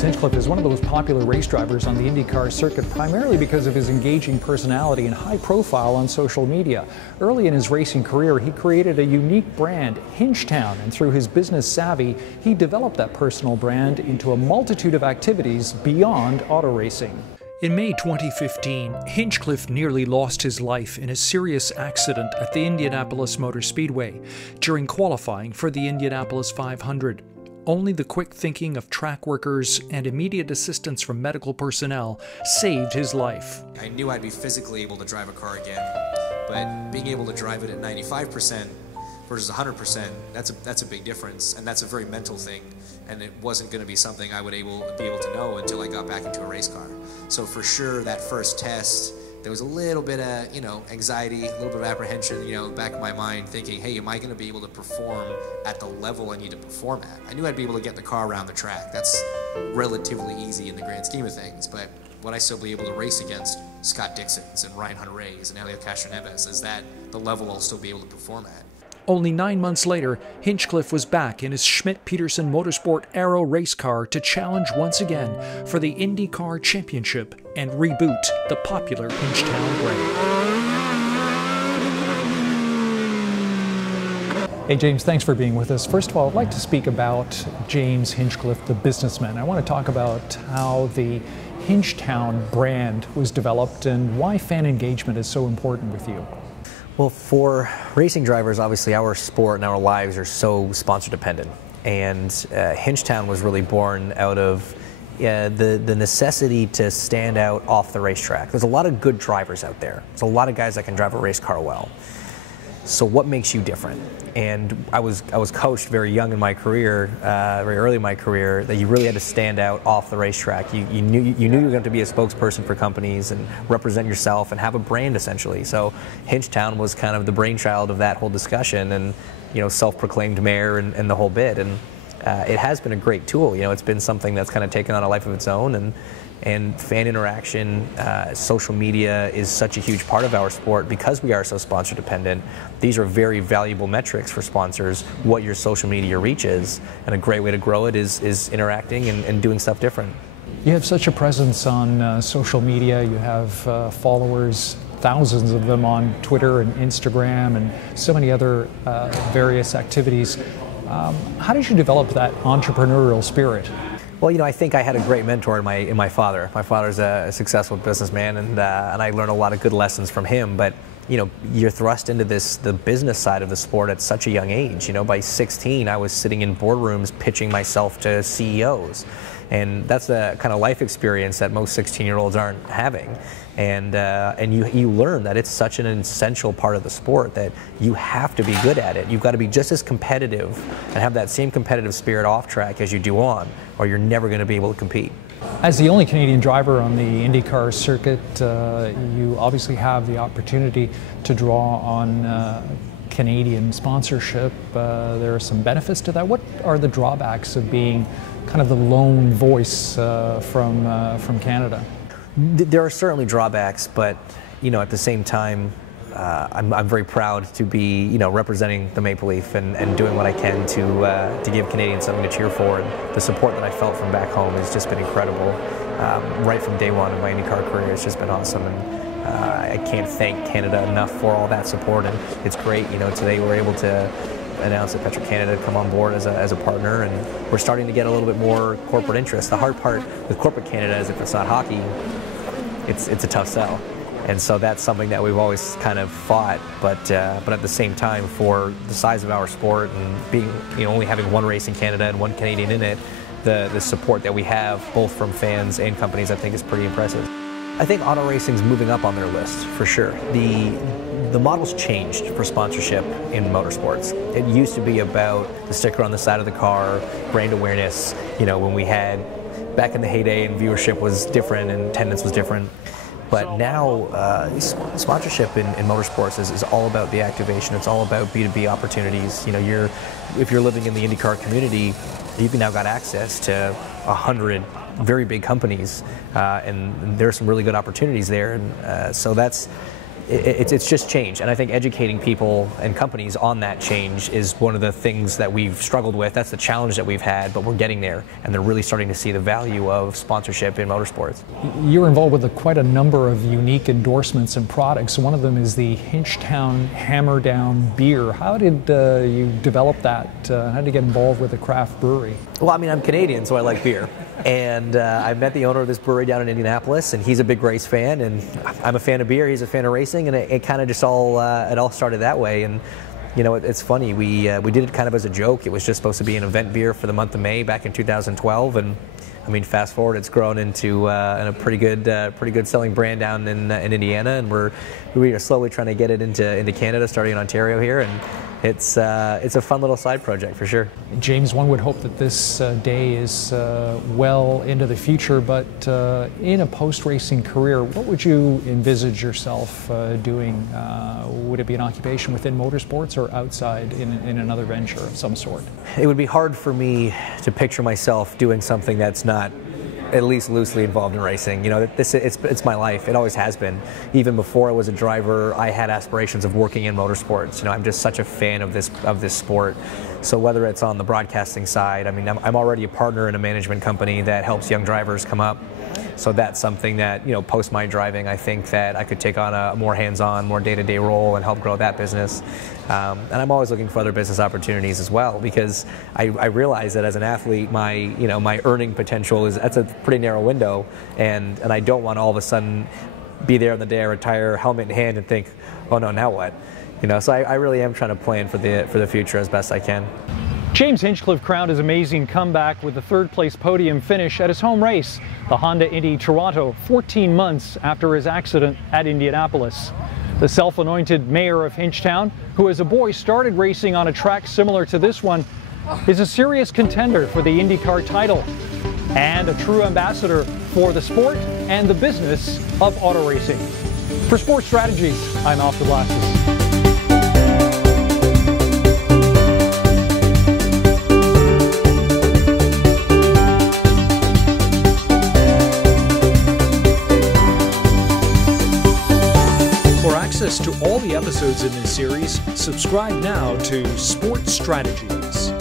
James Hinchcliffe is one of the most popular race drivers on the IndyCar circuit, primarily because of his engaging personality and high profile on social media. Early in his racing career, he created a unique brand, Hinchtown, and through his business savvy, he developed that personal brand into a multitude of activities beyond auto racing. In May 2015, Hinchcliffe nearly lost his life in a serious accident at the Indianapolis Motor Speedway during qualifying for the Indianapolis 500. Only the quick thinking of track workers and immediate assistance from medical personnel saved his life. I knew I'd be physically able to drive a car again, but being able to drive it at 95% versus 100%, that's a big difference, and that's a very mental thing, and it wasn't going to be something I would be able to know until I got back into a race car. So for sure, that first test, there was a little bit of, anxiety, a little bit of apprehension, back in my mind, thinking, hey, am I going to be able to perform at the level I need to perform at? I knew I'd be able to get the car around the track. That's relatively easy in the grand scheme of things, but would I still be able to race against Scott Dixon's and Ryan Hunter-Reay's and Helio Castroneves? Is that the level I'll still be able to perform at? Only 9 months later, Hinchcliffe was back in his Schmidt-Peterson Motorsport Aero race car to challenge once again for the IndyCar Championship and reboot the popular Hinchtown brand. Hey James, thanks for being with us. First of all, I'd like to speak about James Hinchcliffe, the businessman. I want to talk about how the Hinchtown brand was developed and why fan engagement is so important with you. Well, for racing drivers, obviously our sport and our lives are so sponsor dependent, and Hinchtown was really born out of the necessity to stand out off the racetrack. There's a lot of good drivers out there. There's a lot of guys that can drive a race car well. So what makes you different? And I was coached very young in my career, very early in my career, that you really had to stand out off the racetrack. You knew you were going to be a spokesperson for companies and represent yourself and have a brand essentially. So Hinchtown was kind of the brainchild of that whole discussion, and self-proclaimed mayor and the whole bit. And it has been a great tool. It's been something that's kind of taken on a life of its own, and fan interaction, social media is such a huge part of our sport because we are so sponsor dependent. These are very valuable metrics for sponsors, what your social media reach is, and a great way to grow it is interacting and doing stuff different. You have such a presence on social media. You have followers, thousands of them on Twitter and Instagram and so many other various activities. How did you develop that entrepreneurial spirit? Well, I think I had a great mentor in my father. My father's a successful businessman, and I learned a lot of good lessons from him. But you're thrust into the business side of the sport at such a young age. By 16, I was sitting in boardrooms pitching myself to CEOs, and that's the kind of life experience that most 16-year-olds aren't having. And you learn that it's such an essential part of the sport that you have to be good at it. You've got to be just as competitive and have that same competitive spirit off track as you do on, or you're never going to be able to compete. As the only Canadian driver on the IndyCar circuit, you obviously have the opportunity to draw on Canadian sponsorship. There are some benefits to that. What are the drawbacks of being kind of the lone voice from Canada? There are certainly drawbacks, but at the same time, I'm very proud to be representing the Maple Leaf and doing what I can to give Canadians something to cheer for. And the support that I felt from back home has just been incredible. Right from day one of my IndyCar career, it's just been awesome, and I can't thank Canada enough for all that support. And it's great. Today we're able to announce that Petro-Canada come on board as a partner, and we're starting to get a little bit more corporate interest. The hard part with corporate Canada is if it's not hockey, it's a tough sell. And so that's something that we've always kind of fought, but at the same time, for the size of our sport and being only having one race in Canada and one Canadian in it, the support that we have both from fans and companies, I think, is pretty impressive. I think auto racing's moving up on their list for sure. The model's changed for sponsorship in motorsports. It used to be about the sticker on the side of the car, brand awareness. When we had back in the heyday and viewership was different and attendance was different. But now sponsorship in motorsports is all about the activation. It's all about B2B opportunities. If you're living in the IndyCar community, you've now got access to 100 very big companies, and there's some really good opportunities there. And so it's just change, and I think educating people and companies on that change is one of the things that we've struggled with. That's the challenge that we've had, but we're getting there, and they're really starting to see the value of sponsorship in motorsports. You're involved with quite a number of unique endorsements and products. One of them is the Hinchtown Hammer Down beer. How did you develop that? How did you get involved with a craft brewery? Well, I mean, I'm Canadian, so I like beer. And I met the owner of this brewery down in Indianapolis, and he's a big race fan, and I'm a fan of beer, he's a fan of racing, and it kind of just it all started that way. And you know, it's funny, we did it kind of as a joke. It was just supposed to be an event beer for the month of May back in 2012, and I mean, fast forward, it's grown into a pretty good selling brand down in Indiana, and we are slowly trying to get it into Canada, starting in Ontario here, and it's a fun little side project for sure. James, one would hope that this day is well into the future, but in a post-racing career, what would you envisage yourself doing? Would it be an occupation within motorsports or outside in another venture of some sort? It would be hard for me to picture myself doing something that's not at least loosely involved in racing. You know, it's my life. It always has been. Even before I was a driver, I had aspirations of working in motorsports. You know, I'm just such a fan of this sport. So whether it's on the broadcasting side, I mean, I'm already a partner in a management company that helps young drivers come up. So that's something that, you know, post my driving, I think that I could take on a more hands-on, more day-to-day role and help grow that business. And I'm always looking for other business opportunities as well, because I realize that as an athlete, my earning potential that's a pretty narrow window, and I don't want all of a sudden be there on the day I retire, helmet in hand, and think, oh no, now what? You know, so I really am trying to plan for the future as best I can. James Hinchcliffe crowned his amazing comeback with the third-place podium finish at his home race, the Honda Indy Toronto, 14 months after his accident at Indianapolis. The self-anointed mayor of Hinchtown, who as a boy started racing on a track similar to this one, is a serious contender for the IndyCar title and a true ambassador for the sport and the business of auto racing. For Sports Strategies, I'm Alfred Lasses. To all the episodes in this series, subscribe now to Sports Strategies.